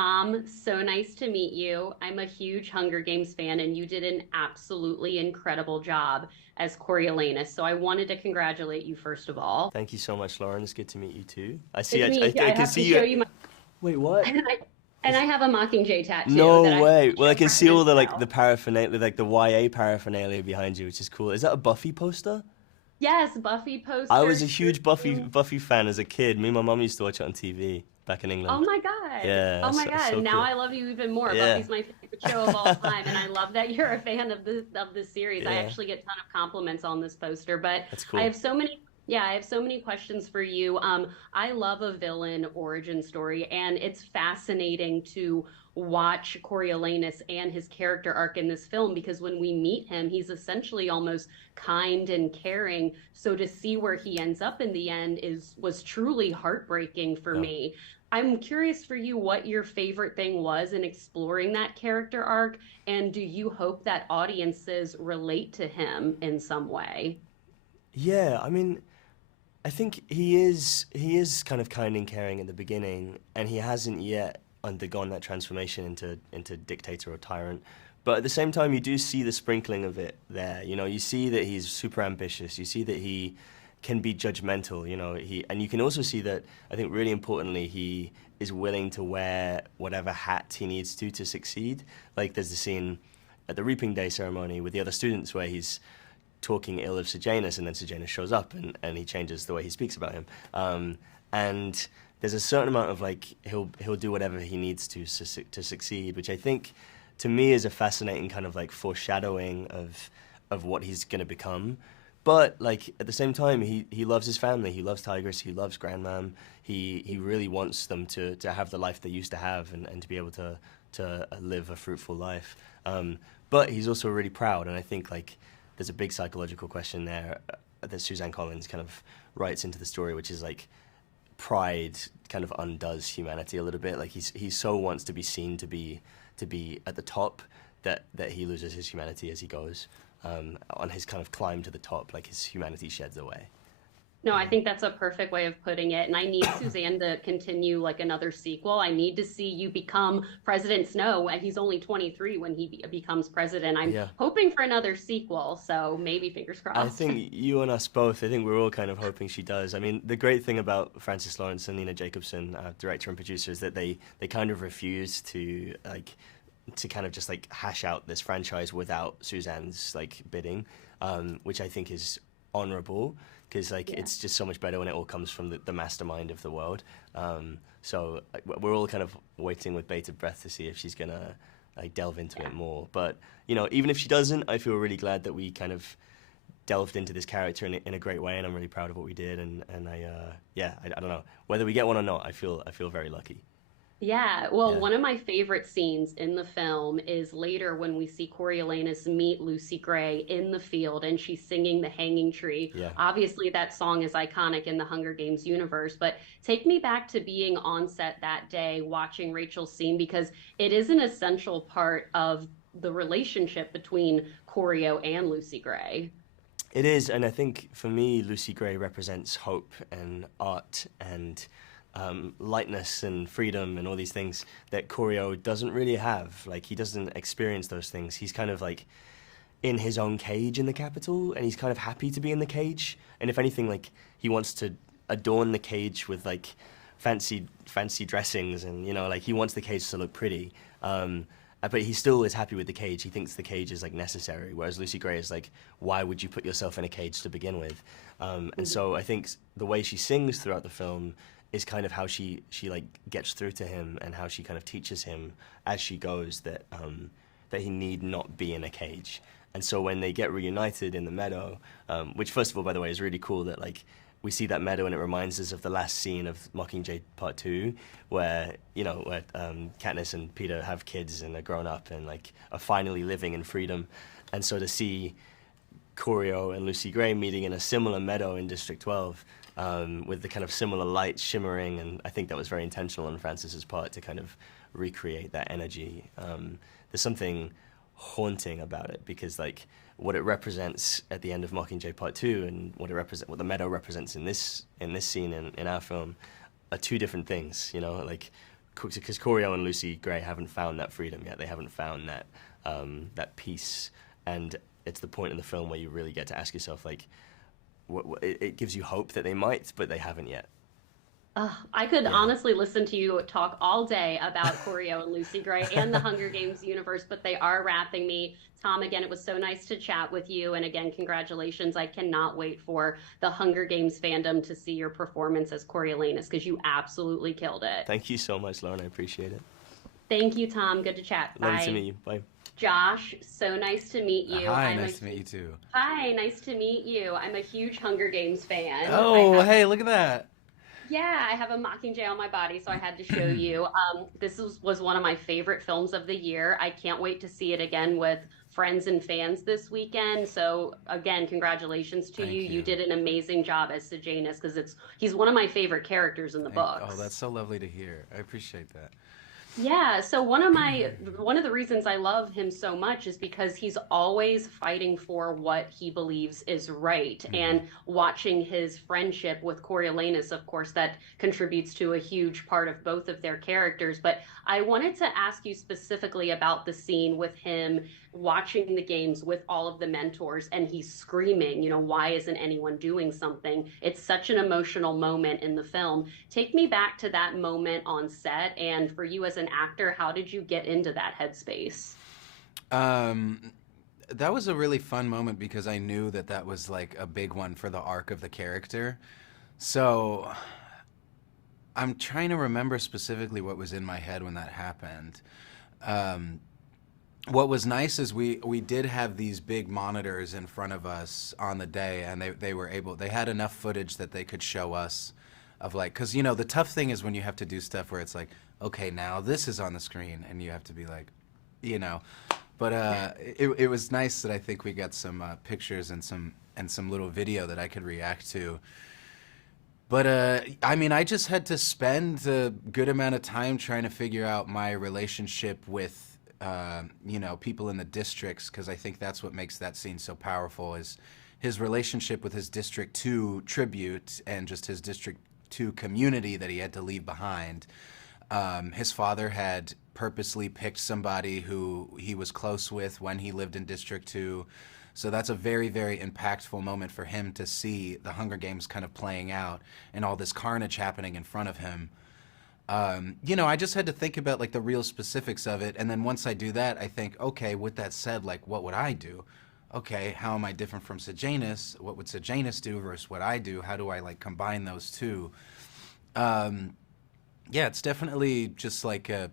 Tom, so nice to meet you. I'm a huge Hunger Games fan, and you did an absolutely incredible job as Coriolanus. So I wanted to congratulate you first of all. Thank you so much, Lauren. It's good to meet you too. I see. It's me. I I can have see to you. show you my Wait, what? and I, and Is I have a Mockingjay tattoo no that I way. Well, I show can see all President the Snow. the paraphernalia, like the YA paraphernalia behind you, which is cool. Is that a Buffy poster? Yes, Buffy I was poster, a huge Buffy Scream. Buffy fan as a kid. Me and my mum used to watch it on TV back in Oh England. my God. Yeah, Oh my that's God. so Now cool. I love you even more. Yeah. Buffy's my favorite show of all time, and I love that you're a fan of this series. I Yeah, actually get a ton of compliments on this poster, but that's I cool. have so many I have so many questions for you. I love a villain origin story, and it's fascinating to watch Coriolanus and his character arc in this film because when we meet him, he's essentially almost kind and caring. So to see where he ends up in the end is was truly heartbreaking for Yeah. me. I'm curious for you what your favorite thing was in exploring that character arc, and do you hope that audiences relate to him in some way? Yeah, I mean, I think he is kind of kind and caring at the beginning, and he hasn't yet undergone that transformation into dictator or tyrant. But at the same time, you do see the sprinkling of it there. You know, you see that he's super ambitious. You see that he can be judgmental. You know, he and you can also see that I think really importantly he is willing to wear whatever hat he needs to succeed. Like there's the scene at the Reaping Day ceremony with the other students where he's talking ill of Sejanus, and then Sejanus shows up and he changes the way he speaks about him. And there's a certain amount of like he'll do whatever he needs to succeed, which I think to me is a fascinating kind of like foreshadowing of what he's going to become. But like at the same time, he loves his family. He loves Tigris. He loves Grandmam. He really wants them to have the life they used to have and to be able to live a fruitful life. But he's also really proud, and I think like there's a big psychological question there that Suzanne Collins kind of writes into the story, which is like pride kind of undoes humanity a little bit. Like he so wants to be seen to be at the top that he loses his humanity as he goes on his kind of climb to the top. Like his humanity sheds away. No, I think that's a perfect way of putting it. And I need Suzanne to continue like another sequel. I need to see you become President Snow. And he's only 23 when he becomes president. I'm Yeah. hoping for another sequel. So maybe fingers I crossed. think you and us both, I think we're all kind of hoping she does. I mean, the great thing about Francis Lawrence and Nina Jacobson, director and producer, is that they kind of refuse to kind of just like hash out this franchise without Suzanne's like bidding, which I think is honorable because like Yeah. it's just so much better when it all comes from the mastermind of the world. So like, we're all kind of waiting with bated breath to see if she's gonna like delve into Yeah. it more. But you know, even if she doesn't, I feel really glad that we kind of delved into this character in a great way, and I'm really proud of what we did. And I don't know whether we get one or not. I feel very lucky. Yeah, well, Yeah, one of my favorite scenes in the film is later when we see Coriolanus meet Lucy Gray in the field and she's singing The Hanging Tree. yeah. Obviously, that song is iconic in the Hunger Games universe, but take me back to being on set that day watching Rachel's scene because it is an essential part of the relationship between Corio and Lucy Gray. It is, and I think for me, Lucy Gray represents hope and art and lightness and freedom and all these things that Corio doesn't really have. Like he doesn't experience those things. He's kind of like in his own cage in the capital, and he's kind of happy to be in the cage. And if anything, like he wants to adorn the cage with like fancy dressings, and you know, like he wants the cage to look pretty. But he still is happy with the cage. He thinks the cage is like necessary, whereas Lucy Gray is like, why would you put yourself in a cage to begin with? And Mhm. so I think the way she sings throughout the film is kind of how she like gets through to him, and how she kind of teaches him as she goes that he need not be in a cage. And so when they get reunited in the meadow, which first of all, by the way, is really cool that like we see that meadow and it reminds us of the last scene of Mockingjay Part 2, where, you know, where Katniss and Peter have kids and are grown up and like are finally living in freedom. And so to see Corio and Lucy Gray meeting in a similar meadow in District 12, with the kind of similar light shimmering, and I think that was very intentional on Francis's part to kind of recreate that energy. There's something haunting about it because like what it represents at the end of Mockingjay Part 2 and what the meadow represents in this scene in our film are two different things, you know, like because Corio and Lucy Gray haven't found that freedom yet. They haven't found that peace, and it's the point in the film where you really get to ask yourself, like, it gives you hope that they might, but they haven't yet. I could Yeah. honestly listen to you talk all day about Corio and Lucy Gray and the Hunger Games universe, but they are wrapping me. Tom, again, it was so nice to chat with you. And again, congratulations. I cannot wait for the Hunger Games fandom to see your performance as Coriolanus because you absolutely killed it. Thank you so much, Lauren. I appreciate it. Thank you, Tom. Good to chat. Lovely to Bye. meet you. Bye. Josh, so nice to meet you. Hi, nice to meet you too. Hi, nice to meet you. I'm a huge Hunger Games fan. Oh, hey, look at that. Yeah, I have a Mockingjay on my body, so I had to show you. This was one of my favorite films of the year. I can't wait to see it again with friends and fans this weekend. So again, congratulations to you. Thank You you. did an amazing job as Sejanus because he's one of my favorite characters in the Oh, books. that's so lovely to hear. I appreciate that. Yeah, so one of the reasons I love him so much is because he's always fighting for what he believes is right. Hmm. And watching his friendship with Coriolanus, of course, that contributes to a huge part of both of their characters. But I wanted to ask you specifically about the scene with him watching the games with all of the mentors and he's screaming, why isn't anyone doing something? It's such an emotional moment in the film. Take me back to that moment on set. And for you as an actor, how did you get into that headspace? Um, that was a really fun moment because I knew that that was like a big one for the arc of the character. So I'm trying to remember specifically what was in my head when that happened. Um, what was nice is we did have these big monitors in front of us on the day, and they had enough footage that they could show us of like, because the tough thing is when you have to do stuff where it's like, okay, now this is on the screen and you have to be like, you know but it was nice that I think we got some pictures and some little video that I could react to. But I mean, I just had to spend a good amount of time trying to figure out my relationship with, people in the districts, because I think that's what makes that scene so powerful is his relationship with his District 2 tribute and just his District 2 community that he had to leave behind. His father had purposely picked somebody who he was close with when he lived in District 2. So that's a very, very impactful moment for him to see the Hunger Games kind of playing out and all this carnage happening in front of him. I just had to think about like the real specifics of it. And then once I do that, I think, okay, with that said, like, what would I do? Okay, how am I different from Sejanus? What would Sejanus do versus what I do? How do I like combine those two? Um, yeah, it's definitely just like a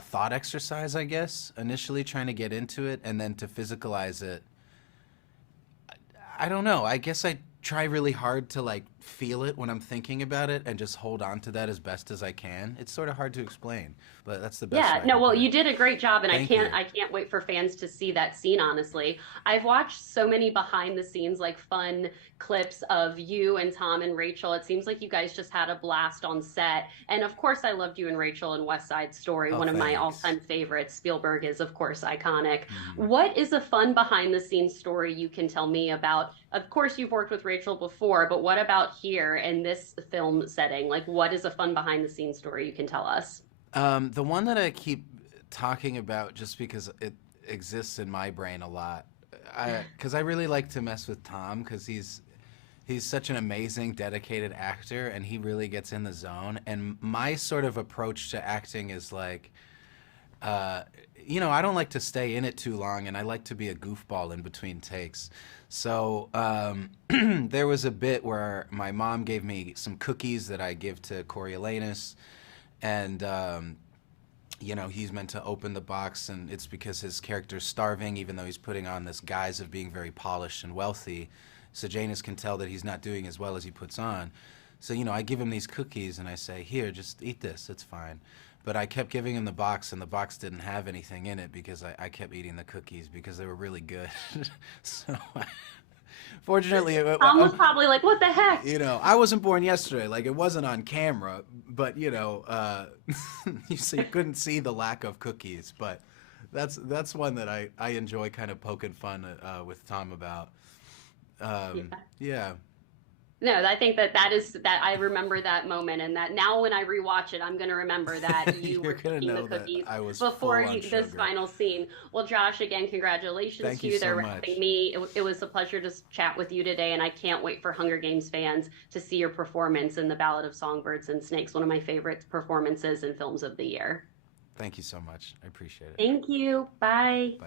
thought exercise, I guess, initially trying to get into it and then to physicalize it. I don't know. I guess I try really hard to like feel it when I'm thinking about it and just hold on to that as best as I can. It's sort of hard to explain, but that's the best way Yeah, I no, can well, put it. you did a great job, and I Thank can't you. I can't wait for fans to see that scene, honestly. I've watched so many behind the scenes, like fun clips of you and Tom and Rachel. It seems like you guys just had a blast on set. And of course, I loved you and Rachel in West Side Story, Oh, one of my thanks. all-time favorites. Spielberg is, of course, iconic. Mhm. What is a fun behind the scenes story you can tell me about? Of course, you've worked with Rachel before, but what about here in this film setting? Like, what is a fun behind the scenes story you can tell us? The one that I keep talking about just because it exists in my brain a lot, because I really like to mess with Tom because he's such an amazing, dedicated actor, and he really gets in the zone. And my sort of approach to acting is like, uh, I don't like to stay in it too long, and I like to be a goofball in between takes. So there was a bit where my mom gave me some cookies that I give to Coriolanus, and he's meant to open the box, and it's because his character's starving, even though he's putting on this guise of being very polished and wealthy. So Janus can tell that he's not doing as well as he puts on. So, I give him these cookies and I say, here, just eat this, it's fine. But I kept giving him the box, and the box didn't have anything in it because I kept eating the cookies because they were really good. So, fortunately, Tom was probably like, "What the heck?" I wasn't born yesterday. Like, it wasn't on camera, but, so you couldn't see the lack of cookies. But that's one that I enjoy kind of poking fun with Tom about. Yeah. Yeah. No, I think that I remember that moment, and that now when I rewatch it, I'm going to remember that you You're were gonna eating the know that cookies I was before full on this sugar. final scene. Well, Josh, again, congratulations Thank to you you. so They're wrapping much. me. It was a pleasure to chat with you today, and I can't wait for Hunger Games fans to see your performance in The Ballad of Songbirds and Snakes, one of my favorite performances in films of the year. Thank you so much. I appreciate it. Thank you. Bye. Bye.